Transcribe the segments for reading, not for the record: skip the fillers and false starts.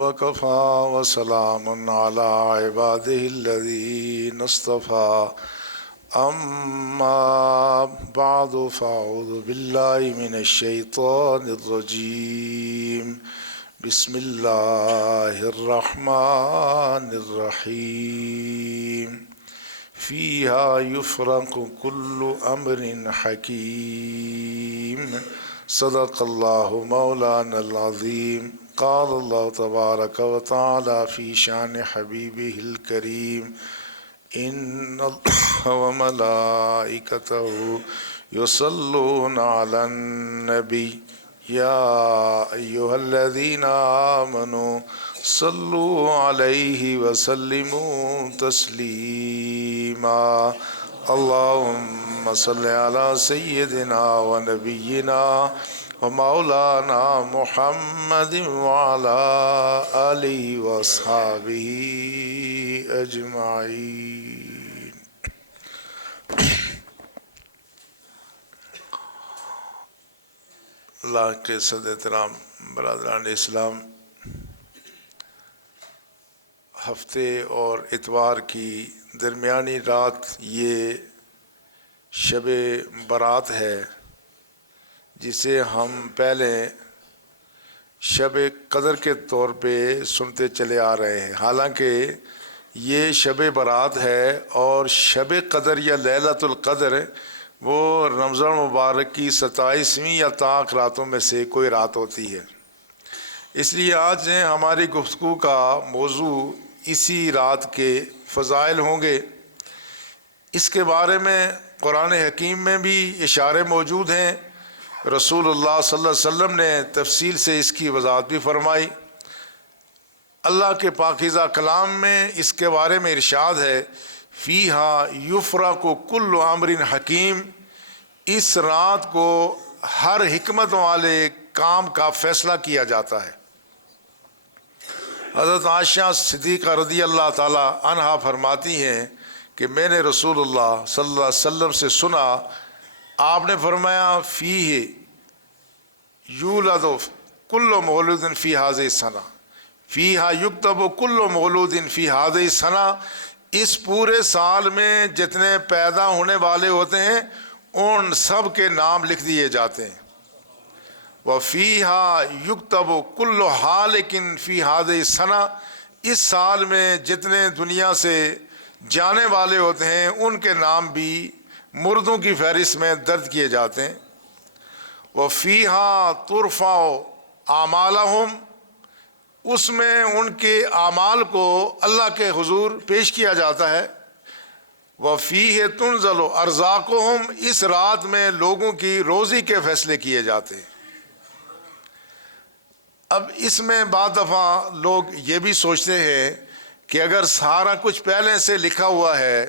وكفى وسلام على عباده الذين اصطفى أما بعد فأعوذ بالله من الشيطان الرجيم بسم الله الرحمن الرحيم فيها يفرق كل أمر حكيم صدق الله مولانا العظيم قال الله تبارك وتعالى في شان حبيبه الكريم إن الله وملائكته يصلون على النبي يا أيها الذين آمنوا صلوا عليه وسلموا تسليما اللهم صل على سيدنا ونبينا ومولانا محمد وعلى آله وأصحابه أجمعين. اللہ کے صد احترام برادران اسلام، ہفتے اور اتوار کی درمیانی رات یہ شب برات ہے، جسے ہم پہلے شب قدر کے طور پہ سنتے چلے آ رہے ہیں. حالانکہ یہ شب برات ہے اور شب قدر یا لیلۃ القدر وہ رمضان مبارک کی 27ویں یا طاق راتوں میں سے کوئی رات ہوتی ہے. اس لیے آج ہماری گفتگو کا موضوع اسی رات کے فضائل ہوں گے. اس کے بارے میں قرآن حکیم میں بھی اشارے موجود ہیں. رسول اللہ صلی اللہ علیہ وسلم نے تفصیل سے اس کی وضاحت بھی فرمائی. اللہ کے پاکیزہ کلام میں اس کے بارے میں ارشاد ہے فیہا یفرق کل امر حکیم، اس رات کو ہر حکمت والے کام کا فیصلہ کیا جاتا ہے. حضرت عائشہ صدیقہ رضی اللہ تعالی عنہا فرماتی ہیں کہ میں نے رسول اللہ صلی اللہ علیہ وسلم سے سنا، آپ نے فرمایا فیہ یولد کل مولود فی ہذہ السنہ، فیہا یکتب کل مولود فی ہذہ السنہ، اس پورے سال میں جتنے پیدا ہونے والے ہوتے ہیں ان سب کے نام لکھ دیے جاتے ہیں. وَفِيهَا يُكْتَبُ كُلُّ حَالِكٍ فِي هَذِهِ السَّنَةِ، اس سال میں جتنے دنیا سے جانے والے ہوتے ہیں ان کے نام بھی مردوں کی فہرست میں درج کیے جاتے ہیں. وَفِيهَا تُرْفَعُ أَعْمَالَهُمْ، اس میں ان کے اعمال کو اللہ کے حضور پیش کیا جاتا ہے. وَفِيهِ تُنزَلُ أَرْزَاقُهُمْ، اس رات میں لوگوں کی روزی کے فیصلے کیے جاتے ہیں. اب اس میں بعض دفعہ لوگ یہ بھی سوچتے ہیں کہ اگر سارا کچھ پہلے سے لکھا ہوا ہے،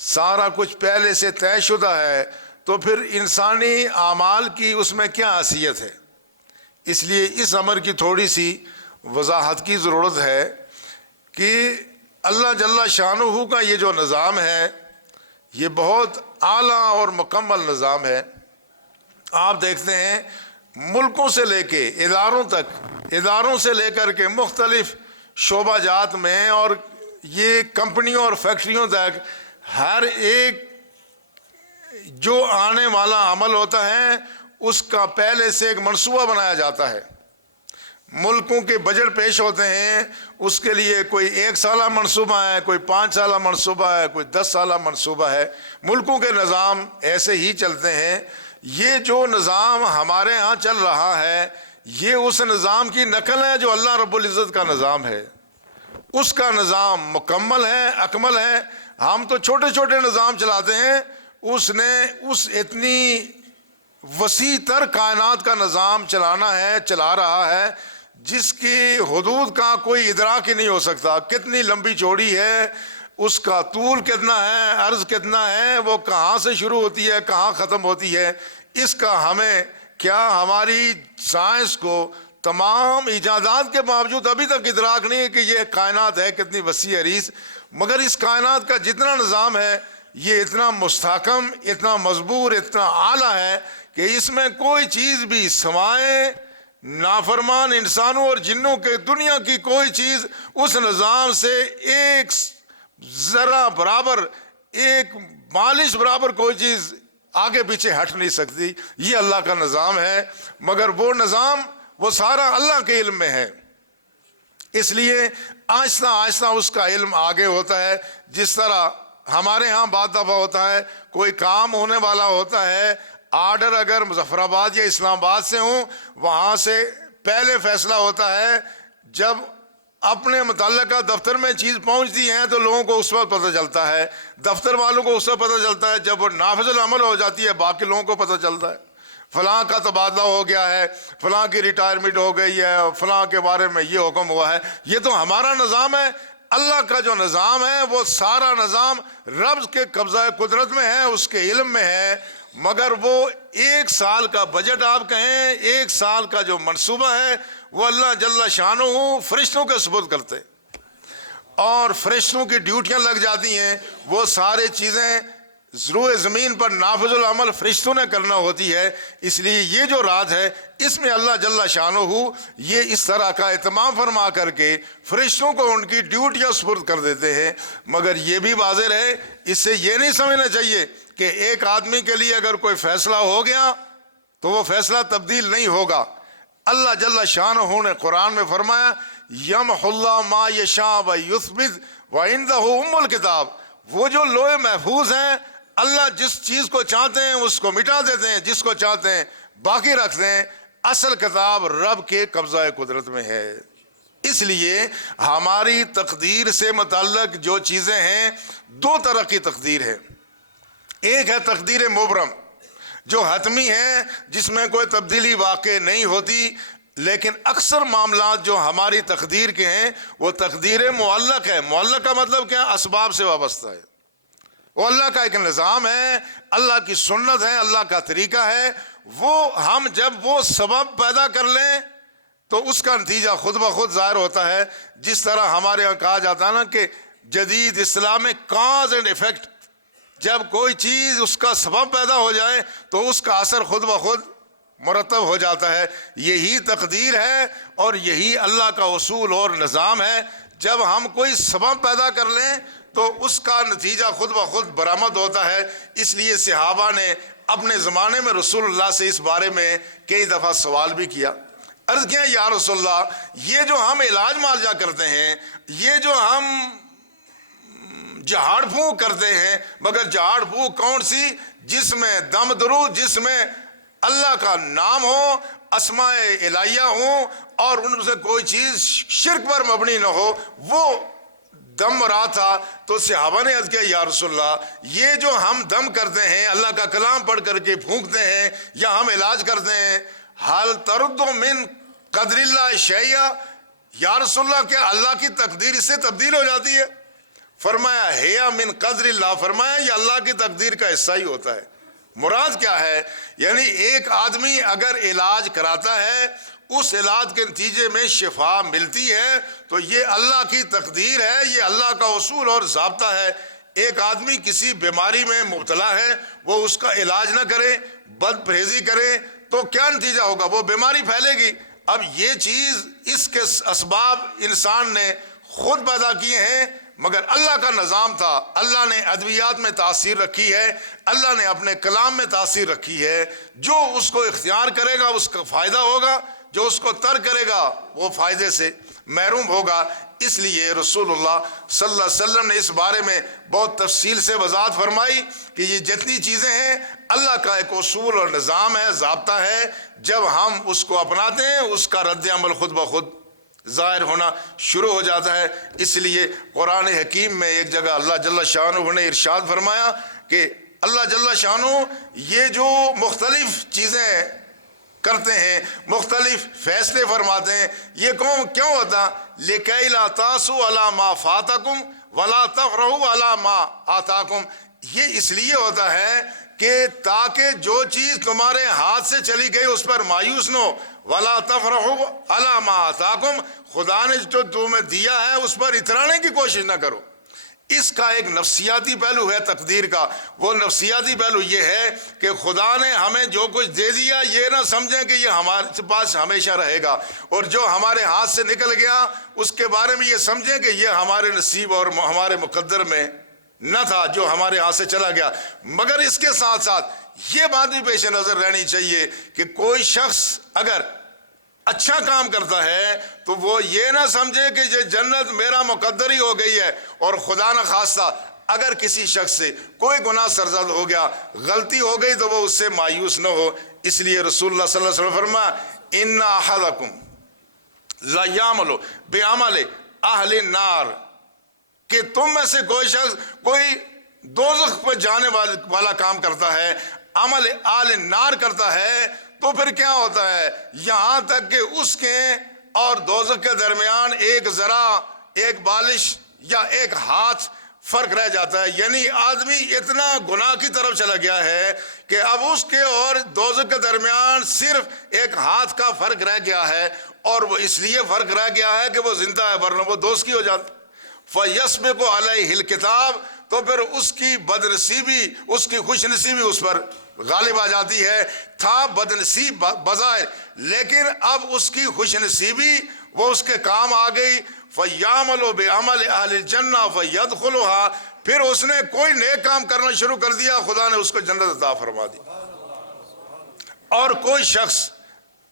سارا کچھ پہلے سے طے شدہ ہے، تو پھر انسانی اعمال کی اس میں کیا حیثیت ہے. اس لیے اس امر کی تھوڑی سی وضاحت کی ضرورت ہے کہ اللہ جل شانہ کا یہ جو نظام ہے یہ بہت اعلیٰ اور مکمل نظام ہے. آپ دیکھتے ہیں ملکوں سے لے کے اداروں تک، اداروں سے لے کر کے مختلف شعبہ جات میں اور یہ کمپنیوں اور فیکٹریوں تک ہر ایک جو آنے والا عمل ہوتا ہے اس کا پہلے سے ایک منصوبہ بنایا جاتا ہے. ملکوں کے بجٹ پیش ہوتے ہیں، اس کے لیے کوئی 1 سالہ منصوبہ ہے، کوئی 5 سالہ منصوبہ ہے، کوئی 10 سالہ منصوبہ ہے. ملکوں کے نظام ایسے ہی چلتے ہیں. یہ جو نظام ہمارے ہاں چل رہا ہے یہ اس نظام کی نقل ہے جو اللہ رب العزت کا نظام ہے. اس کا نظام مکمل ہے، اکمل ہے. ہم تو چھوٹے چھوٹے نظام چلاتے ہیں، اس نے اس اتنی وسیع تر کائنات کا نظام چلا رہا ہے جس کی حدود کا کوئی ادراک ہی نہیں ہو سکتا. کتنی لمبی چوڑی ہے، اس کا طول کتنا ہے، عرض کتنا ہے، وہ کہاں سے شروع ہوتی ہے کہاں ختم ہوتی ہے، اس کا ہمیں کیا ہماری سائنس کو تمام ایجادات کے باوجود ابھی تک ادراک نہیں ہے کہ یہ کائنات ہے کتنی وسیع عریض. مگر اس کائنات کا جتنا نظام ہے یہ اتنا مستحکم، اتنا مضبوط، اتنا اعلیٰ ہے کہ اس میں کوئی چیز بھی سمائے نافرمان انسانوں اور جنوں کے دنیا کی کوئی چیز اس نظام سے ایک ذرہ برابر، ایک مالش برابر کوئی چیز آگے پیچھے ہٹ نہیں سکتی. یہ اللہ کا نظام ہے، مگر وہ نظام وہ سارا اللہ کے علم میں ہے. اس لیے آہستہ آہستہ اس کا علم آگے ہوتا ہے. جس طرح ہمارے ہاں بعض دفعہ ہوتا ہے کوئی کام ہونے والا ہوتا ہے، آرڈر اگر مظفر آباد یا اسلام آباد سے ہوں، وہاں سے پہلے فیصلہ ہوتا ہے. جب اپنے متعلقہ دفتر میں چیز پہنچتی ہے تو لوگوں کو اس وقت پتہ چلتا ہے، دفتر والوں کو اس وقت پتہ چلتا ہے. جب وہ نافذ العمل ہو جاتی ہے باقی لوگوں کو پتہ چلتا ہے فلاں کا تبادلہ ہو گیا ہے، فلاں کی ریٹائرمنٹ ہو گئی ہے، فلاں کے بارے میں یہ حکم ہوا ہے. یہ تو ہمارا نظام ہے. اللہ کا جو نظام ہے وہ سارا نظام رب کے قبضہ قدرت میں ہے، اس کے علم میں ہے. مگر وہ 1 سال کا بجٹ آپ کہیں، 1 سال کا جو منصوبہ ہے وہ اللہ جل شانہ فرشتوں کے سپرد کرتے، اور فرشتوں کی ڈیوٹیاں لگ جاتی ہیں. وہ سارے چیزیں روئے زمین پر نافذ العمل فرشتوں نے کرنا ہوتی ہے. اس لیے یہ جو رات ہے اس میں اللہ جل شانہ یہ اس طرح کا اہتمام فرما کر کے فرشتوں کو ان کی ڈیوٹیاں سپرد کر دیتے ہیں. مگر یہ بھی واضح رہے، اس سے یہ نہیں سمجھنا چاہیے کہ ایک آدمی کے لیے اگر کوئی فیصلہ ہو گیا تو وہ فیصلہ تبدیل نہیں ہوگا. اللہ جل شانہ نے قرآن میں فرمایا یمحو اللہ ما یشاء ویثبت وعندہ ام الکتاب. وہ جو لوح محفوظ ہیں اللہ جس چیز کو چاہتے ہیں اس کو مٹا دیتے ہیں، جس کو چاہتے ہیں باقی رکھتے ہیں. اصل کتاب رب کے قبضہ قدرت میں ہے. اس لیے ہماری تقدیر سے متعلق جو چیزیں ہیں 2 طرح کی تقدیر ہے. ایک ہے تقدیر مبرم جو حتمی ہے، جس میں کوئی تبدیلی واقع نہیں ہوتی. لیکن اکثر معاملات جو ہماری تقدیر کے ہیں وہ تقدیر معلق ہے. معلق کا مطلب کیا؟ اسباب سے وابستہ ہے. وہ اللہ کا ایک نظام ہے، اللہ کی سنت ہے، اللہ کا طریقہ ہے. وہ ہم جب وہ سبب پیدا کر لیں تو اس کا نتیجہ خود بخود ظاہر ہوتا ہے. جس طرح ہمارے یہاں کہا جاتا ہے نا کہ جدید اصطلاح میں کاز اینڈ ایفیکٹ، جب کوئی چیز اس کا سبب پیدا ہو جائے تو اس کا اثر خود بخود مرتب ہو جاتا ہے. یہی تقدیر ہے اور یہی اللہ کا اصول اور نظام ہے. جب ہم کوئی سبب پیدا کر لیں تو اس کا نتیجہ خود بخود برآمد ہوتا ہے. اس لیے صحابہ نے اپنے زمانے میں رسول اللہ سے اس بارے میں کئی دفعہ سوال بھی کیا. عرض کیا یا رسول اللہ، یہ جو ہم علاج معالجہ کرتے ہیں، یہ جو ہم جھاڑ پھونک کرتے ہیں، مگر جھاڑ پھونک کون سی؟ جس میں دم درود، جس میں اللہ کا نام ہو، اسماء الہیہ ہوں اور ان سے کوئی چیز شرک پر مبنی نہ ہو، وہ دم مراد تھا. تو صحابہ نے عرض کیا یا رسول اللہ، یہ جو ہم دم کرتے ہیں، اللہ کا کلام پڑھ کر کے پھونکتے ہیں یا ہم علاج کرتے ہیں، حل ترد من قدر اللہ شیئا، یا رسول اللہ کیا اللہ کی تقدیر اس سے تبدیل ہو جاتی ہے؟ فرمایا ہے من قدر اللہ، فرمایا یہ اللہ کی تقدیر کا حصہ ہی ہوتا ہے. مراد کیا ہے؟ یعنی ایک آدمی اگر علاج کراتا ہے، اس علاج کے نتیجے میں شفا ملتی ہے تو یہ اللہ کی تقدیر ہے، یہ اللہ کا اصول اور ضابطہ ہے. ایک آدمی کسی بیماری میں مبتلا ہے، وہ اس کا علاج نہ کرے، بد پرہیزی کرے تو کیا نتیجہ ہوگا؟ وہ بیماری پھیلے گی. اب یہ چیز، اس کے اسباب انسان نے خود پیدا کیے ہیں، مگر اللہ کا نظام تھا. اللہ نے ادویات میں تاثیر رکھی ہے، اللہ نے اپنے کلام میں تاثیر رکھی ہے. جو اس کو اختیار کرے گا اس کا فائدہ ہوگا، جو اس کو ترک کرے گا وہ فائدے سے محروم ہوگا. اس لیے رسول اللہ صلی اللہ علیہ وسلم نے اس بارے میں بہت تفصیل سے وضاحت فرمائی کہ یہ جتنی چیزیں ہیں اللہ کا ایک اصول اور نظام ہے، ضابطہ ہے. جب ہم اس کو اپناتے ہیں اس کا رد عمل خود بخود ظاہر ہونا شروع ہو جاتا ہے. اس لیے قرآن حکیم میں ایک جگہ اللہ جل شانہ نے ارشاد فرمایا کہ اللہ جل شانہ یہ جو مختلف چیزیں کرتے ہیں، مختلف فیصلے فرماتے ہیں، یہ کیوں ہوتا؟ لِكَيْ لَا تَأْسُوا عَلَىٰ مَا فَاتَكُمْ وَلَا تَفْرَحُوا عَلَىٰ مَا آتَاكُمْ. یہ اس لیے ہوتا ہے کہ تاکہ جو چیز تمہارے ہاتھ سے چلی گئی اس پر مایوس نہ ہو. وَلَا تَفْرَحُوا عَلَىٰ مَا آتَاكُمْ، خدا نے جو تمہیں دیا ہے اس پر اترانے کی کوشش نہ کرو. اس کا ایک نفسیاتی پہلو ہے تقدیر کا. وہ نفسیاتی پہلو یہ ہے کہ خدا نے ہمیں جو کچھ دے دیا یہ نہ سمجھیں کہ یہ ہمارے پاس ہمیشہ رہے گا, اور جو ہمارے ہاتھ سے نکل گیا اس کے بارے میں یہ سمجھیں کہ یہ ہمارے نصیب اور ہمارے مقدر میں نہ تھا جو ہمارے ہاتھ سے چلا گیا. مگر اس کے ساتھ ساتھ یہ بات بھی پیش نظر رہنی چاہیے کہ کوئی شخص اگر اچھا کام کرتا ہے تو وہ یہ نہ سمجھے کہ یہ جنت میرا مقدر ہی ہو گئی ہے, اور خدا نہ خواستہ اگر کسی شخص سے کوئی گناہ سرزد ہو گیا, غلطی ہو گئی, تو وہ اس سے مایوس نہ ہو. اس لیے رسول اللہ صلی اللہ علیہ وسلم فرمایا ان احدکم لا یعمل بعمل اہل النار, کہ تم میں سے کوئی شخص کوئی دوزخ پہ جانے والا کام کرتا ہے, عمل اہل النار کرتا ہے, تو پھر کیا ہوتا ہے, یہاں تک کہ اس کے اور دوزخ کے درمیان ایک ذرا, ایک بالش یا ایک ہاتھ فرق رہ جاتا ہے. یعنی آدمی اتنا گناہ کی طرف چلا گیا ہے کہ اب اس کے اور دوزخ کے درمیان صرف ایک ہاتھ کا فرق رہ گیا ہے, اور وہ اس لیے فرق رہ گیا ہے کہ وہ زندہ ہے, ورنہ وہ دوست کی ہو جاتا. فَيَسْبِقُ عَلَيْهِ الْكِتَابُ, تو پھر اس کی بدنصیبی, اس کی خوش نصیبی اس پر غالب آ جاتی ہے. تھا بدنصیب بظاہر, لیکن اب اس کی خوش نصیبی وہ اس کے کام آ گئی. فَيَعْمَلُ بِعَمَلِ أَهْلِ الْجَنَّةِ فَيَدْخُلُهَا, پھر اس نے کوئی نیک کام کرنا شروع کر دیا, خدا نے اس کو جنت عطا فرما دی. اور کوئی شخص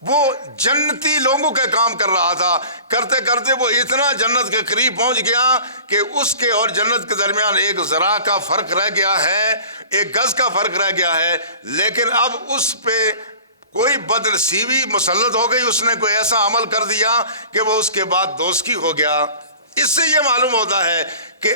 وہ جنتی لوگوں کے کام کر رہا تھا, کرتے کرتے وہ اتنا جنت کے قریب پہنچ گیا کہ اس کے اور جنت کے درمیان ایک ذرا کا فرق رہ گیا ہے, ایک گز کا فرق رہ گیا ہے, لیکن اب اس پہ کوئی بدنصیبی مسلط ہو گئی, اس نے کوئی ایسا عمل کر دیا کہ وہ اس کے بعد دوزخی ہو گیا. اس سے یہ معلوم ہوتا ہے کہ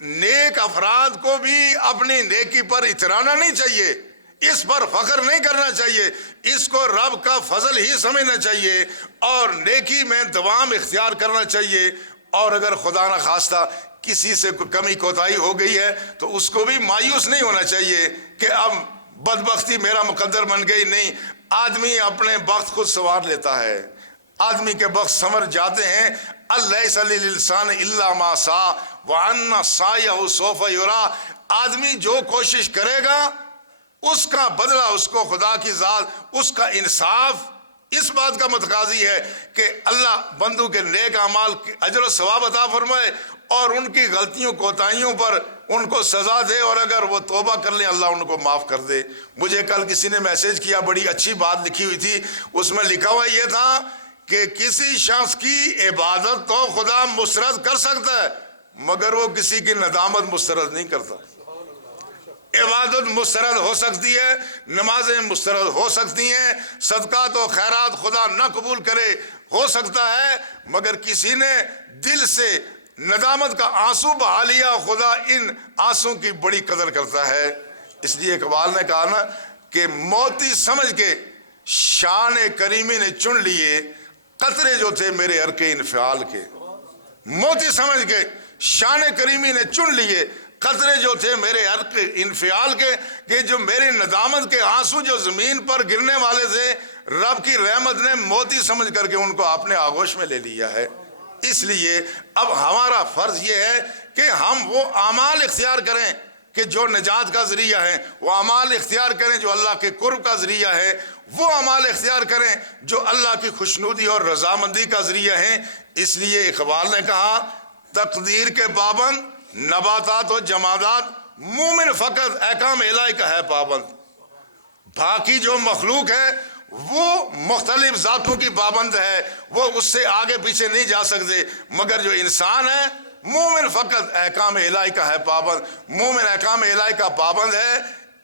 نیک افراد کو بھی اپنی نیکی پر اترانا نہیں چاہیے, اس پر فخر نہیں کرنا چاہیے, اس کو رب کا فضل ہی سمجھنا چاہیے, اور نیکی میں دوام اختیار کرنا چاہیے. اور اگر خدا نہ خواستہ کسی سے کمی کوتاہی ہو گئی ہے تو اس کو بھی مایوس نہیں ہونا چاہیے کہ اب بدبختی میرا مقدر بن گئی. نہیں, آدمی اپنے بخت خود سنوار لیتا ہے, آدمی کے بخت سنور جاتے ہیں. الیس للانسان الا ما سعی وان سعیہ سوف یری, آدمی جو کوشش کرے گا اس کا بدلہ اس کو خدا کی ذات, اس کا انصاف اس بات کا متقاضی ہے کہ اللہ بندوں کے نیک اعمال کی اجر و ثواب عطا فرمائے, اور ان کی غلطیوں کوتاہیوں پر ان کو سزا دے, اور اگر وہ توبہ کر لیں اللہ ان کو معاف کر دے. مجھے کل کسی نے میسج کیا, بڑی اچھی بات لکھی ہوئی تھی, اس میں لکھا ہوا یہ تھا کہ کسی شخص کی عبادت تو خدا مسترد کر سکتا ہے, مگر وہ کسی کی ندامت مسترد نہیں کرتا. عبادت مسترد ہو سکتی ہے, نمازیں مسترد ہو سکتی ہیں, صدقات و خیرات خدا نہ قبول کرے ہو سکتا ہے, مگر کسی نے دل سے ندامت کا آنسو بہا لیا, خدا ان آنسو کی بڑی قدر کرتا ہے. اس لیے اقبال نے کہا نا کہ موتی سمجھ کے شان کریمی نے چن لیے قطرے جو تھے میرے عرق انفعال کے. موتی سمجھ کے شان کریمی نے چن لیے قطرے جو تھے میرے عرق انفعال کے, کہ جو میری ندامت کے آنسو جو زمین پر گرنے والے تھے, رب کی رحمت نے موتی سمجھ کر کے ان کو اپنے آغوش میں لے لیا ہے. اس لیے اب ہمارا فرض یہ ہے کہ ہم وہ اعمال اختیار کریں کہ جو نجات کا ذریعہ ہیں, وہ اعمال اختیار کریں جو اللہ کے قرب کا ذریعہ ہے, وہ اعمال اختیار کریں جو اللہ کی خوشنودی اور رضامندی کا ذریعہ ہیں. اس لیے اقبال نے کہا تقدیر کے پابند نباتات و جمادات, مومن فقط احکام الہی کا ہے پابند. باقی جو مخلوق ہے وہ مختلف ذاتوں کی پابند ہے, وہ اس سے آگے پیچھے نہیں جا سکتے, مگر جو انسان ہے مومن فقط احکام الہی کا ہے پابند. مومن احکام الہی کا پابند ہے,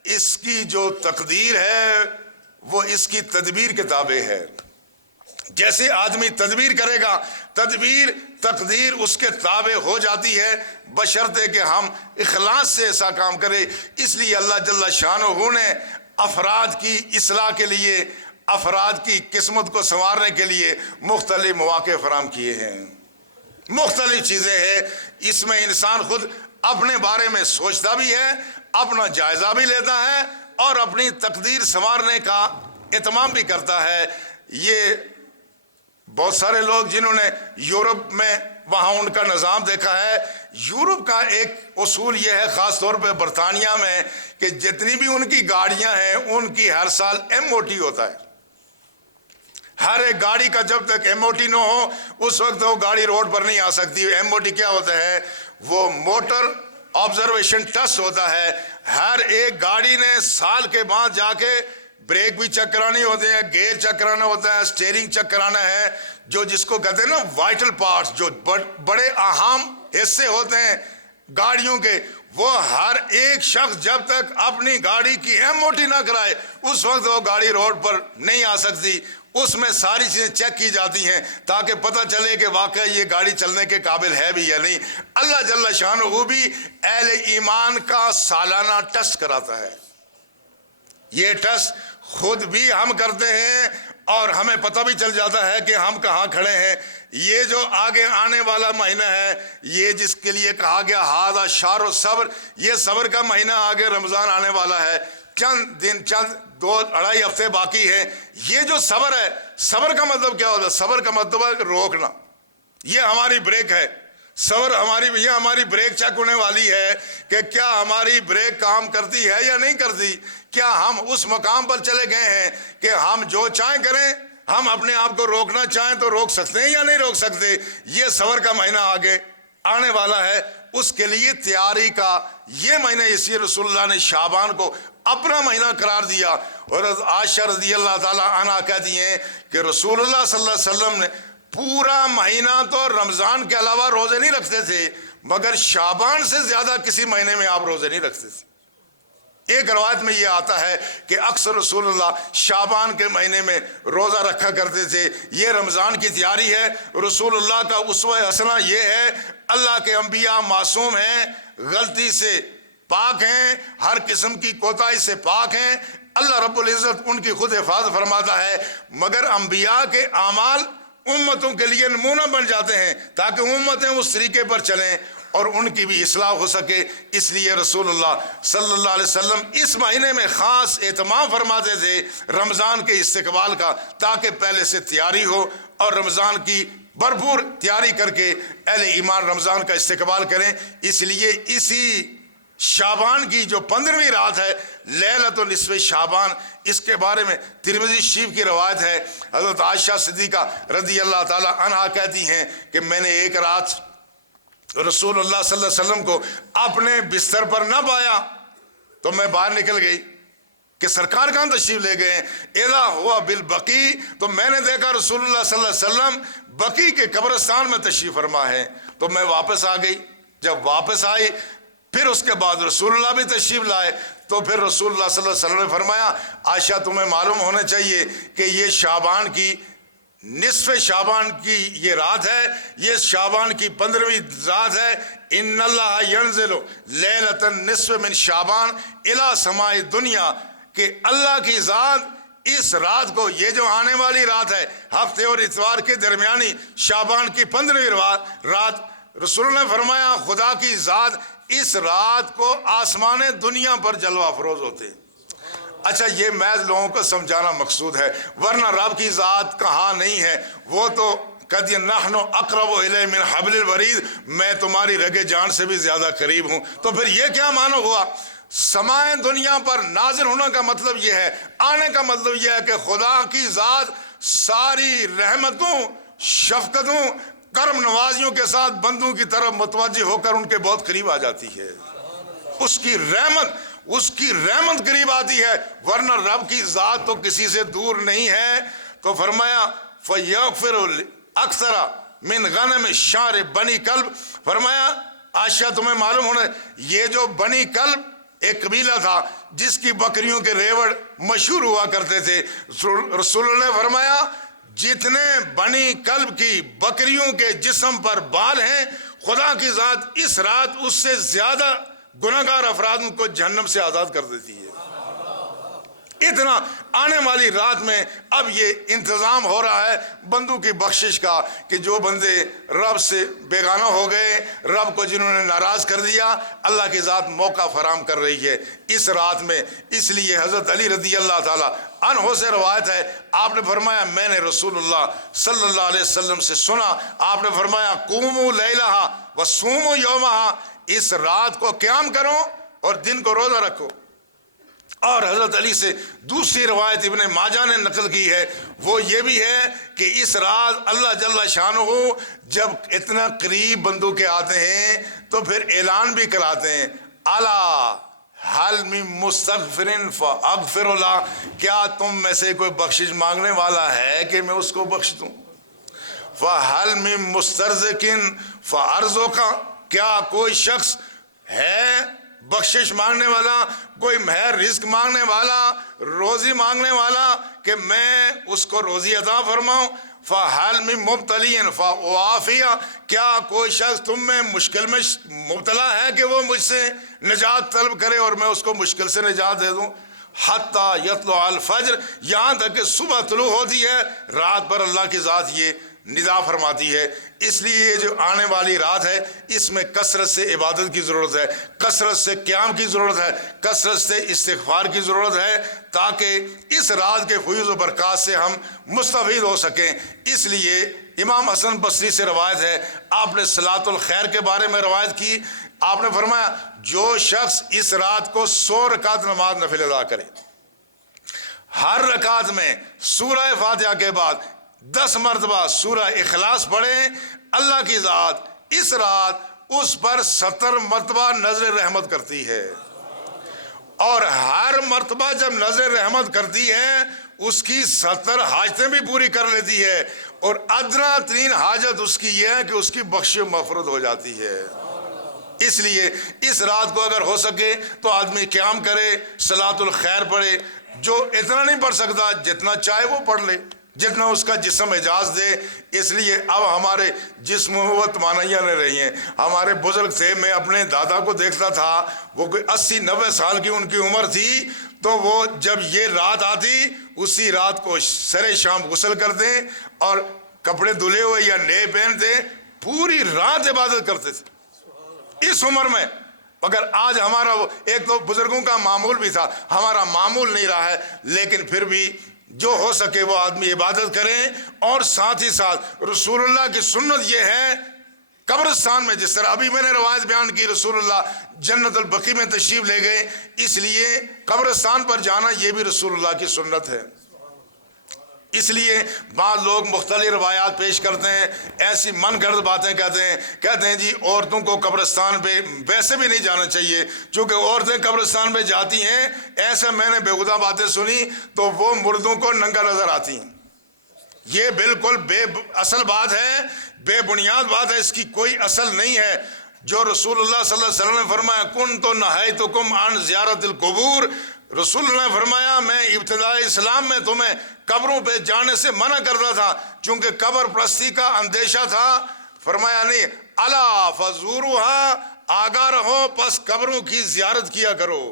اس کی جو تقدیر ہے وہ اس کی تدبیر کے تابع ہے. جیسے آدمی تدبیر کرے گا تقدیر اس کے تابع ہو جاتی ہے, بشرطے کہ ہم اخلاص سے ایسا کام کرے. اس لیے اللہ جل شانہ نے افراد کی اصلاح کے لیے, افراد کی قسمت کو سنوارنے کے لیے مختلف مواقع فراہم کیے ہیں. مختلف چیزیں ہیں, اس میں انسان خود اپنے بارے میں سوچتا بھی ہے, اپنا جائزہ بھی لیتا ہے, اور اپنی تقدیر سنوارنے کا اہتمام بھی کرتا ہے. یہ بہت سارے لوگ جنہوں نے یورپ میں وہاں ان کا نظام دیکھا ہے۔ یورپ کا ایک اصول یہ ہے، خاص طور پہ برطانیہ میں، کہ جتنی بھی ان کی گاڑیاں ہیں ان کی ہر سال MOT ہوتا ہے۔ ہر ایک گاڑی کا جب تک MOT نہ ہو اس وقت وہ گاڑی روڈ پر نہیں آ سکتی۔ MOT کیا ہوتا ہے؟ وہ موٹر آبزرویشن ٹیسٹ ہوتا ہے۔ ہر ایک گاڑی نے سال کے بعد جا کے بریک بھی چیک کرانی ہوتے ہیں، گیئر چیک کرانا ہوتا ہے، سٹیئرنگ چیک کرانا ہے، جو جس کو کہتے ہیں نا وائٹل پارٹس، جو بڑے اہم حصے ہوتے ہیں گاڑیوں کے، وہ ہر ایک شخص جب تک اپنی گاڑی کی MOT نہ کرائے اس وقت وہ گاڑی روڈ پر نہیں آ سکتی۔ اس میں ساری چیزیں چیک کی جاتی ہیں تاکہ پتہ چلے کہ واقعی یہ گاڑی چلنے کے قابل ہے بھی یا نہیں۔ اللہ جل شانہ بھی اہل ایمان کا سالانہ ٹیسٹ کراتا ہے۔ یہ ٹیسٹ خود بھی ہم کرتے ہیں اور ہمیں پتہ بھی چل جاتا ہے کہ ہم کہاں کھڑے ہیں۔ یہ جو آگے آنے والا مہینہ ہے، یہ جس کے لیے کہا گیا ھذا شہر الصبر، یہ صبر کا مہینہ آگے رمضان آنے والا ہے، چند دن، چند 2-2.5 ہفتے باقی ہیں۔ یہ جو صبر ہے، صبر کا مطلب کیا ہوتا ہے؟ صبر کا مطلب ہے کہ روکنا، یہ ہماری بریک ہے۔ صبر یہ ہماری بریک چیک ہونے والی ہے کہ کیا ہماری بریک کام کرتی ہے یا نہیں کرتی۔ کیا ہم اس مقام پر چلے گئے ہیں کہ ہم جو چاہیں کریں، ہم اپنے آپ کو روکنا چاہیں تو روک سکتے ہیں یا نہیں روک سکتے۔ یہ صبر کا مہینہ آگے آنے والا ہے، اس کے لیے تیاری کا یہ مہینہ، اسی رسول اللہ نے شعبان کو اپنا مہینہ قرار دیا۔ اور عائشہ رضی اللہ تعالیٰ عنہا کہتی ہیں کہ رسول اللہ صلی اللہ علیہ وسلم نے پورا مہینہ تو رمضان کے علاوہ روزے نہیں رکھتے تھے، مگر شعبان سے زیادہ کسی مہینے میں آپ روزے نہیں رکھتے تھے۔ ایک روایت میں یہ آتا ہے کہ اکثر رسول اللہ شعبان کے مہینے میں روزہ رکھا کرتے تھے۔ یہ رمضان کی تیاری ہے۔ رسول اللہ کا اسوہ حسنہ یہ ہے، اللہ کے انبیاء معصوم ہیں، غلطی سے پاک ہیں، ہر قسم کی کوتاہی سے پاک ہیں، اللہ رب العزت ان کی خود حفاظت فرماتا ہے، مگر انبیاء کے اعمال امتوں کے لیے نمونہ بن جاتے ہیں تاکہ امتیں اس طریقے پر چلیں اور ان کی بھی اصلاح ہو سکے۔ اس لیے رسول اللہ صلی اللہ علیہ وسلم اس مہینے میں خاص اہتمام فرماتے تھے رمضان کے استقبال کا، تاکہ پہلے سے تیاری ہو اور رمضان کی بھرپور تیاری کر کے اہل ایمان رمضان کا استقبال کریں۔ اس لیے اسی شعبان کی جو 15ویں رات ہے، لیلۃ النصف شعبان، اس کے بارے میں ترمذی شریف کی روایت ہے، حضرت عائشہ صدیقہ رضی اللہ تعالی عنہا کہتی ہیں کہ میں نے ایک رات رسول اللہ صلی اللہ علیہ وسلم کو اپنے بستر پر نہ پایا تو میں باہر نکل گئی کہ سرکار کہاں تشریف لے گئے ہیں۔ اذا ہوا بالبقیع، تو میں نے دیکھا رسول اللہ صلی اللہ علیہ وسلم بقیع کے قبرستان میں تشریف فرما ہے، تو میں واپس آ گئی۔ جب واپس آئی پھر اس کے بعد رسول اللہ بھی تشریف لائے، تو پھر رسول اللہ صلی اللہ علیہ وسلم نے فرمایا عائشہ تمہیں معلوم ہونا چاہیے کہ یہ شعبان کی نصف شعبان کی یہ رات ہے، یہ شعبان کی 15ویں رات ہے۔ ان اللہ ینزل لیلۃ النصف من شعبان الی سماء الدنیا، کہ اللہ کی ذات اس رات کو، یہ جو آنے والی رات ہے ہفتے اور اتوار کے درمیانی شعبان کی 15ویں رات، رسول اللہ نے فرمایا خدا کی ذات اس رات کو آسمان دنیا پر جلوہ افروز ہوتے ہیں۔ اچھا، یہ محض لوگوں کو سمجھانا مقصود ہے، ورنہ رب کی ذات کہاں نہیں ہے، وہ تو کہتی ہے نحن اقرب الیہ من حبل الورید، میں تمہاری رگ جان سے بھی زیادہ قریب ہوں۔ تو پھر یہ کیا معنی ہوا؟ سمائے دنیا پر نازل ہونا کا مطلب یہ ہے، آنے کا مطلب یہ ہے کہ خدا کی ذات ساری رحمتوں، شفقتوں، کرم نوازیوں کے ساتھ بندوں کی طرف متوجہ ہو کر ان کے بہت قریب آ جاتی ہے۔ اس کی رحمت قریب آتی ہے، ورنہ رب کی ذات تو کسی سے دور نہیں ہے۔ تو فرمایا فَيَغْفِرُ أَكْثَرَ مِنْ غَنَمِ الشَّعْرِ بنی کلب، فرمایا عائشہ تمہیں معلوم ہونا، یہ جو بنی کلب ایک قبیلہ تھا جس کی بکریوں کے ریوڑ مشہور ہوا کرتے تھے، رسول اللہ نے فرمایا جتنے بنی کلب کی بکریوں کے جسم پر بال ہیں، خدا کی ذات اس رات اس سے زیادہ گناہگار افراد کو جہنم سے آزاد کر دیتی ہے۔ اتنا آنے والی رات میں اب یہ انتظام ہو رہا ہے بندوں کی بخشش کا، کہ جو بندے رب سے بیگانہ ہو گئے، رب کو جنہوں نے ناراض کر دیا، اللہ کی ذات موقع فراہم کر رہی ہے اس رات میں۔ اس لیے حضرت علی رضی اللہ تعالی عنہ سے روایت ہے، آپ نے فرمایا میں نے رسول اللہ صلی اللہ علیہ وسلم سے سنا، آپ نے فرمایا قوموا لیلہا وصوموا یومہا، اس رات کو قیام کرو اور دن کو روزہ رکھو۔ اور حضرت علی سے دوسری روایت ابن ماجہ نے نقل کی ہے، وہ یہ بھی ہے کہ اس رات اللہ جل شانہ جب اتنا قریب بندوں کے آتے ہیں تو پھر اعلان بھی کراتے ہیں، الا حل من مستغفر فاغفر له، کیا تم میں سے کوئی بخشش مانگنے والا ہے کہ میں اس کو بخش دوں؟ فحل من مسترزق فارزق، کیا کوئی شخص ہے بخشش مانگنے والا، کوئی ہے رزق مانگنے والا، روزی مانگنے والا کہ میں اس کو روزی عطا فرماؤں؟ فحل من مبتلی فاعافیہ، کیا کوئی شخص تم میں مشکل میں مبتلا ہے کہ وہ مجھ سے نجات طلب کرے اور میں اس کو مشکل سے نجات دے دوں؟ حتی یطلع الفجر، یہاں تک کہ صبح طلوع ہوتی ہے، رات پر اللہ کی ذات یہ ندا فرماتی ہے۔ اس لیے یہ جو آنے والی رات ہے اس میں کثرت سے عبادت کی ضرورت ہے، کثرت سے قیام کی ضرورت ہے، کثرت سے استغفار کی ضرورت ہے، تاکہ اس رات کے فیوز و برکات سے ہم مستفید ہو سکیں۔ اس لیے امام حسن بصری سے روایت ہے، آپ نے صلاۃ الخیر کے بارے میں روایت کی، آپ نے فرمایا جو شخص اس رات کو 100 رکعت نماز نفل ادا کرے، ہر رکعت میں سورہ فاتحہ کے بعد 10 مرتبہ سورہ اخلاص پڑھیں، اللہ کی ذات اس رات اس پر 70 مرتبہ نظر رحمت کرتی ہے، اور ہر مرتبہ جب نظر رحمت کرتی ہے اس کی 70 حاجتیں بھی پوری کر لیتی ہے، اور ادنا ترین حاجت اس کی یہ ہے کہ اس کی بخش و مغفرت ہو جاتی ہے۔ اس لیے اس رات کو اگر ہو سکے تو آدمی قیام کرے، صلاۃ الخیر پڑھے، جو اتنا نہیں پڑھ سکتا جتنا چاہے وہ پڑھ لے، جتنا اس کا جسم اجاز دے۔ اس لیے اب ہمارے جسم و توانائیاں نہیں رہی ہیں۔ ہمارے بزرگ تھے، میں اپنے دادا کو دیکھتا تھا، وہ کوئی 80-90 سال کی ان کی عمر تھی، تو وہ جب یہ رات آتی اسی رات کو سر شام غسل کرتے اور کپڑے دھلے ہوئے یا نئے پہنتے، پوری رات عبادت کرتے تھے اس عمر میں۔ مگر آج ہمارا وہ ایک تو بزرگوں کا معمول بھی تھا، ہمارا معمول نہیں رہا ہے، لیکن پھر بھی جو ہو سکے وہ آدمی عبادت کریں، اور ساتھ ہی ساتھ رسول اللہ کی سنت یہ ہے قبرستان میں، جس طرح ابھی میں نے روایت بیان کی رسول اللہ جنت البقیع میں تشریف لے گئے، اس لیے قبرستان پر جانا یہ بھی رسول اللہ کی سنت ہے۔ اس لیے بعض لوگ مختلف روایات پیش کرتے ہیں، ایسی من گھڑت باتیں کہتے ہیں جی عورتوں کو قبرستان پہ ویسے بھی نہیں جانا چاہیے، چونکہ عورتیں قبرستان پہ جاتی ہیں، ایسا میں نے بےہودہ باتیں سنی تو وہ مردوں کو ننگا نظر آتی ہیں۔ یہ بالکل بے اصل بات ہے، بے بنیاد بات ہے، اس کی کوئی اصل نہیں ہے۔ جو رسول اللہ صلی اللہ علیہ وسلم نے فرمایا کنت نہیتکم عن زیارت القبور، رسول اللہ نے فرمایا میں ابتدائی اسلام میں تمہیں قبروں پہ جانے سے منع کرتا تھا، چونکہ قبر پرستی کا اندیشہ تھا۔ فرمایا نہیں، الا فزوروہا، آگاہ رہو پس قبروں کی زیارت کیا کرو۔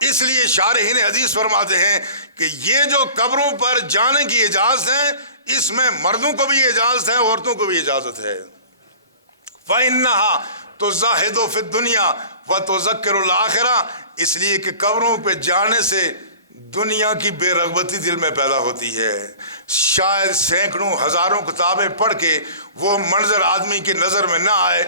اس لیے شارحین حدیث فرماتے ہیں کہ یہ جو قبروں پر جانے کی اجازت ہے، اس میں مردوں کو بھی اجازت ہے، عورتوں کو بھی اجازت ہے۔ فَإِنَّهَا تُزَاحِدُ فِي الدُّنْيَا وَتُذَكِّرُ الْآخِرَةَ، اس لیے کہ قبروں پہ جانے سے دنیا کی بے رغبتی دل میں پیدا ہوتی ہے۔ شاید سینکڑوں ہزاروں کتابیں پڑھ کے وہ منظر آدمی کی نظر میں نہ آئے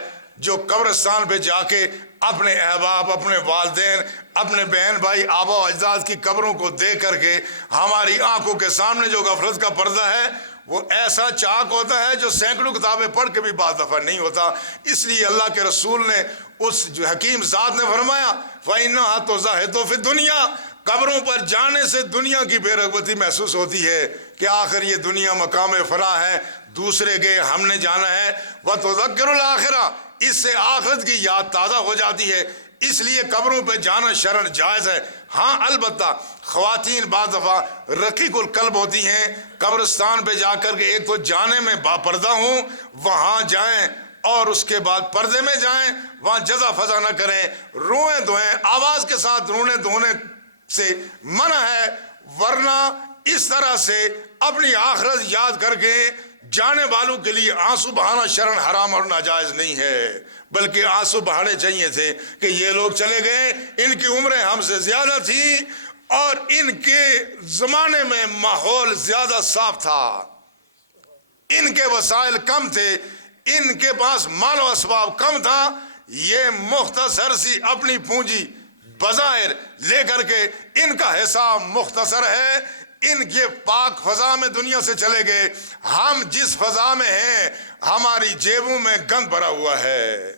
جو قبرستان پہ جا کے اپنے احباب، اپنے والدین، اپنے بہن بھائی، آبا و اجداد کی قبروں کو دیکھ کر کے ہماری آنکھوں کے سامنے جو غفلت کا پردہ ہے وہ ایسا چاک ہوتا ہے جو سینکڑوں کتابیں پڑھ کے بھی بعض دفعہ نہیں ہوتا۔ اس لیے اللہ کے رسول نے اس جو حکیم ذات نے فرمایا فَإِنَّهَا تُزَاحِدُ فِي الدُّنْيَا، قبروں پر جانے سے دنیا کی بے رغبتی محسوس ہوتی ہے کہ آخر یہ دنیا مقام فلاح ہے، دوسرے کے ہم نے جانا ہے۔ وَتُذَكِّرُ الْآخِرَةَ، اس سے آخرت کی یاد تازہ ہو جاتی ہے۔ اس لیے قبروں پہ جانا شرعاً جائز ہے۔ ہاں البتہ خواتین بعض دفعہ رقیق القلب ہوتی ہیں، قبرستان پہ جا کر کے ایک تو جانے میں با پردہ ہوں، وہاں جائیں اور اس کے بعد پردے میں جائیں، وہاں جزا فضا نہ کریں، روئیں دھوئیں، آواز کے ساتھ رونے دھونے سے منع ہے، ورنہ اس طرح سے اپنی آخرت یاد کر کے جانے والوں کے لیے آنسو بہانا شرعاً حرام اور ناجائز نہیں ہے، بلکہ آنسو بہانے چاہیے تھے کہ یہ لوگ چلے گئے، ان کی عمریں ہم سے زیادہ تھیں اور ان کے زمانے میں ماحول زیادہ صاف تھا، ان کے وسائل کم تھے، ان کے پاس مال و اسباب کم تھا، یہ مختصر سی اپنی پونجی بظاہر لے کر کے ان کا حساب مختصر ہے، ان کے پاک فضا میں دنیا سے چلے گئے۔ ہم جس فضا میں ہیں ہماری جیبوں میں گند بھرا ہوا ہے،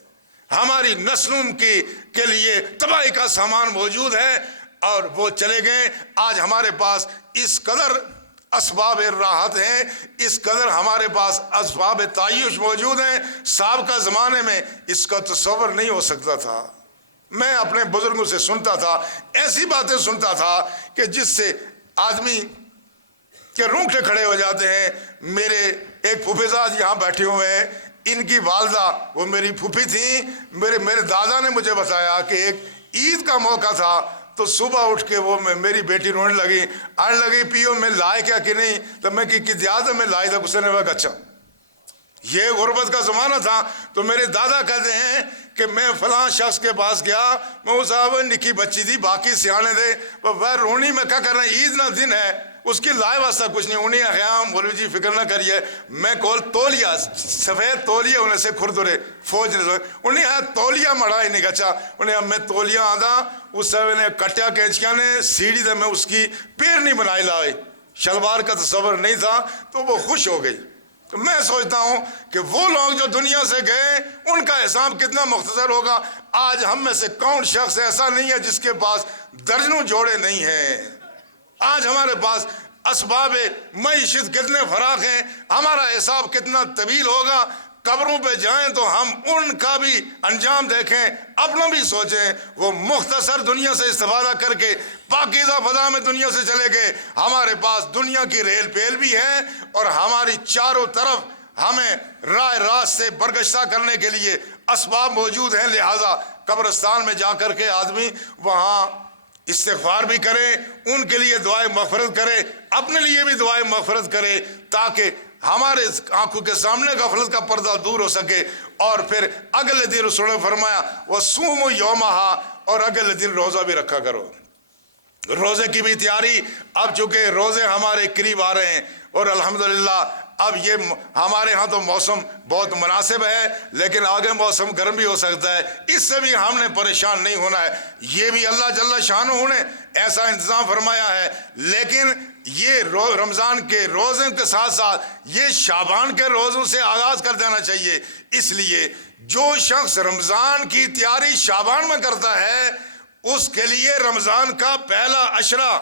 ہماری نسلوں کے لیے تباہی کا سامان موجود ہے، اور وہ چلے گئے۔ آج ہمارے پاس اس قدر اسباب راحت ہیں، اس قدر ہمارے پاس اسباب تعیش موجود ہیں، سابقہ زمانے میں اس کا تصور نہیں ہو سکتا تھا۔ میں اپنے بزرگوں سے سنتا تھا، ایسی باتیں سنتا تھا کہ جس سے آدمی کے رونگٹے کھڑے ہو جاتے ہیں۔ میرے ایک پھوپھیزاد یہاں بیٹھے ہوئے ہیں، ان کی والدہ وہ میری پھوپھی تھیں، میرے دادا نے مجھے بتایا کہ ایک عید کا موقع تھا تو صبح اٹھ کے وہ میری بیٹی رونے لگی، آنے لگی پیو میں لائے کیا کہ نہیں، تو میں کہ دیاد میں لائی تھا، اس نے کہا اچھا۔ یہ غربت کا زمانہ تھا، تو میرے دادا کہتے ہیں کہ میں فلاں شخص کے پاس گیا، میں وہ صاحب نکی بچی تھی، باقی سیانے تھے، وہ رونی میں کیا کر رہے ہیں، عید نہ دن ہے، اس کی لائے واسطہ کچھ نہیں۔ انہیں خیام مولوی جی فکر نہ کریے، میں کول تولیا سفید تولیا انہیں سے کھردرے فوج نے انہیں تولیا مڑا ہی نہیں گچا، انہیں میں تولیا آدھا اس سب نے کٹیا کینچکیا نے سیڑھی دے میں اس کی پیر نہیں بنائی لائے، شلوار کا تصور نہیں تھا، تو وہ خوش ہو گئی۔ تو میں سوچتا ہوں کہ وہ لوگ جو دنیا سے گئے ان کا حساب کتنا مختصر ہوگا۔ آج ہم میں سے کون شخص ایسا نہیں ہے جس کے پاس درجنوں جوڑے نہیں ہیں؟ آج ہمارے پاس اسباب معیشت کتنے فراخ ہیں، ہمارا حساب کتنا طویل ہوگا۔ قبروں پہ جائیں تو ہم ان کا بھی انجام دیکھیں، اپنا بھی سوچیں۔ وہ مختصر دنیا سے استفادہ کر کے پاکیزہ فضا میں دنیا سے چلے گئے، ہمارے پاس دنیا کی ریل پیل بھی ہے، اور ہماری چاروں طرف ہمیں راہ راست سے برگشتہ کرنے کے لیے اسباب موجود ہیں۔ لہذا قبرستان میں جا کر کے آدمی وہاں استغفار بھی کرے، ان کے لیے دعائیں مغفرت کرے، اپنے لیے بھی دعائیں مغفرت کرے، تاکہ ہمارے آنکھوں کے سامنے غفلت کا پردہ دور ہو سکے۔ اور پھر اگلے دن رسول نے فرمایا وَصُومُوا يَوْمَهَا، اور اگلے دن روزہ بھی رکھا کرو۔ روزے کی بھی تیاری، اب چونکہ روزے ہمارے قریب آ رہے ہیں، اور الحمدللہ اب یہ ہمارے ہاں تو موسم بہت مناسب ہے، لیکن آگے موسم گرم بھی ہو سکتا ہے، اس سے بھی ہم نے پریشان نہیں ہونا ہے۔ یہ بھی اللہ جل شانہ نے ایسا انتظام فرمایا ہے۔ لیکن یہ رمضان کے روزوں کے ساتھ ساتھ یہ شعبان کے روزوں سے آغاز کر دینا چاہیے۔ اس لیے جو شخص رمضان کی تیاری شعبان میں کرتا ہے اس کے لیے رمضان کا پہلا عشرہ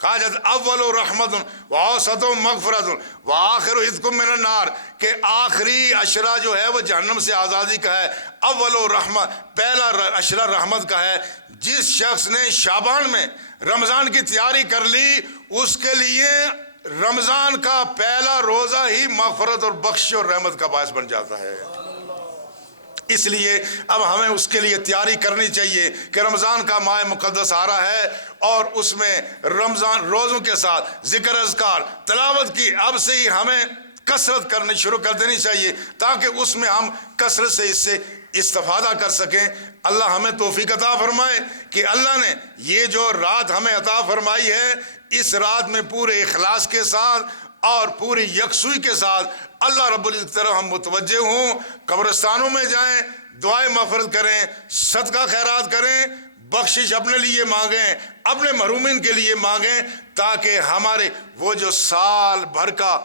قاجت اول رحمت واوسط مغفرت وآخر عتق من النار، کہ آخری عشرہ جو ہے وہ جہنم سے آزادی کا ہے، اول رحمت پہلا عشرہ رحمت کا ہے۔ جس شخص نے شعبان میں رمضان کی تیاری کر لی اس کے لیے رمضان کا پہلا روزہ ہی مغفرت اور بخش اور رحمت کا باعث بن جاتا ہے۔ اس لیے اب ہمیں اس کے لیے تیاری کرنی چاہیے کہ رمضان کا ماہ مقدس آ رہا ہے، اور اس میں رمضان روزوں کے ساتھ ذکر اذکار تلاوت کی اب سے ہی ہمیں کثرت کرنی شروع کر دینی چاہیے، تاکہ اس میں ہم کثرت سے اس سے استفادہ کر سکیں۔ اللہ ہمیں توفیق عطا فرمائے کہ اللہ نے یہ جو رات ہمیں عطا فرمائی ہے، اس رات میں پورے اخلاص کے ساتھ اور پوری یکسوئی کے ساتھ اللہ رب العزت کی طرف ہم متوجہ ہوں، قبرستانوں میں جائیں، دعائیں مغفرت کریں، صدقہ خیرات کریں، بخشش اپنے لیے مانگیں، اپنے محرومین کے لیے مانگیں، تاکہ ہمارے وہ جو سال بھر کا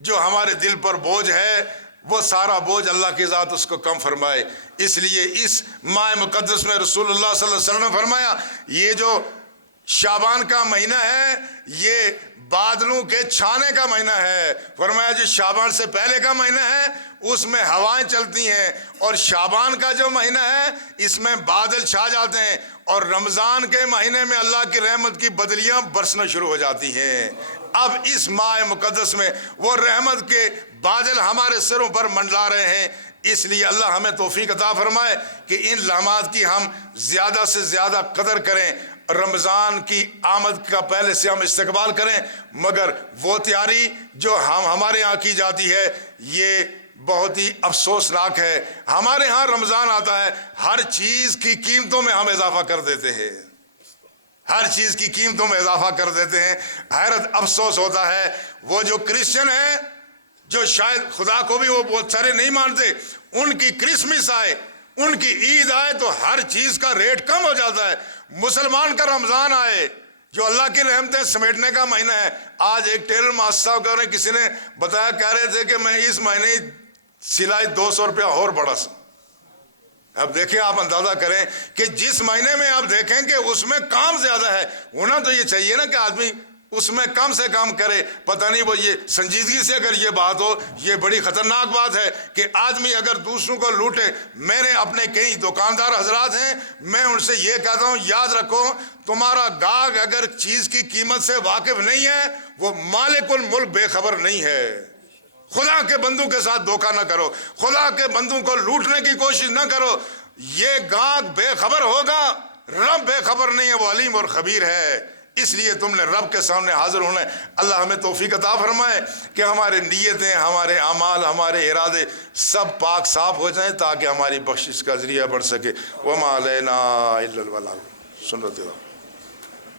جو ہمارے دل پر بوجھ ہے وہ سارا بوجھ اللہ کی ذات اس کو کم فرمائے۔ اس لیے اس ماہ مقدس میں رسول اللہ صلی اللہ علیہ وسلم نے فرمایا یہ جو شعبان کا مہینہ ہے یہ بادلوں کے چھانے کا مہینہ ہے۔ فرمایا جو شعبان سے پہلے کا مہینہ ہے اس میں ہوائیں چلتی ہیں، اور شعبان کا جو مہینہ ہے اس میں بادل چھا جاتے ہیں، اور رمضان کے مہینے میں اللہ کی رحمت کی بدلیاں برسنا شروع ہو جاتی ہیں۔ اب اس ماہ مقدس میں وہ رحمت کے بادل ہمارے سروں پر منڈلا رہے ہیں۔ اس لیے اللہ ہمیں توفیق عطا فرمائے کہ ان لمحات کی ہم زیادہ سے زیادہ قدر کریں، رمضان کی آمد کا پہلے سے ہم استقبال کریں۔ مگر وہ تیاری جو ہمارے ہاں کی جاتی ہے یہ بہت ہی افسوسناک ہے۔ ہمارے ہاں رمضان آتا ہے ہر چیز کی قیمتوں میں ہم اضافہ کر دیتے ہیں، ہر چیز کی قیمتوں میں اضافہ کر دیتے ہیں۔ حیرت افسوس ہوتا ہے وہ جو کرسچن ہیں، جو شاید خدا کو بھی وہ بہت سارے نہیں مانتے، ان کی کرسمس آئے، ان کی عید آئے تو ہر چیز کا ریٹ کم ہو جاتا ہے۔ مسلمان کا رمضان آئے جو اللہ کی رحمتیں سمیٹنے کا مہینہ ہے۔ آج ایک ٹیلر ماسٹر صاحب کہہ رہے ہیں، کسی نے بتایا، کہہ رہے تھے کہ میں اس مہینے سلائی 200 روپیہ اور بڑھا سا۔ اب دیکھیں، آپ اندازہ کریں کہ جس مہینے میں آپ دیکھیں کہ اس میں کام زیادہ ہے، ہونا تو یہ چاہیے نا کہ آدمی اس میں کم سے کم کرے۔ پتہ نہیں وہ یہ سنجیدگی سے اگر یہ بات ہو، یہ بڑی خطرناک بات ہے کہ آدمی اگر دوسروں کو لوٹے۔ میرے اپنے کئی دکاندار حضرات ہیں، میں ان سے یہ کہتا ہوں، یاد رکھو تمہارا گاہک اگر چیز کی قیمت سے واقف نہیں ہے، وہ مالک الملک بے خبر نہیں ہے۔ خدا کے بندوں کے ساتھ دھوکہ نہ کرو، خدا کے بندوں کو لوٹنے کی کوشش نہ کرو۔ یہ گاہک بے خبر ہوگا، رب بے خبر نہیں ہے، وہ علیم اور خبیر ہے۔ اس لیے تم نے رب کے سامنے حاضر ہونا ہے۔ اللہ ہمیں توفیق عطا فرمائے کہ ہمارے نیتیں، ہمارے اعمال، ہمارے ارادے سب پاک صاف ہو جائیں تاکہ ہماری بخشش کا ذریعہ بڑھ سکے۔ وما علینا الا البلاغ۔ سن رہے ہو؟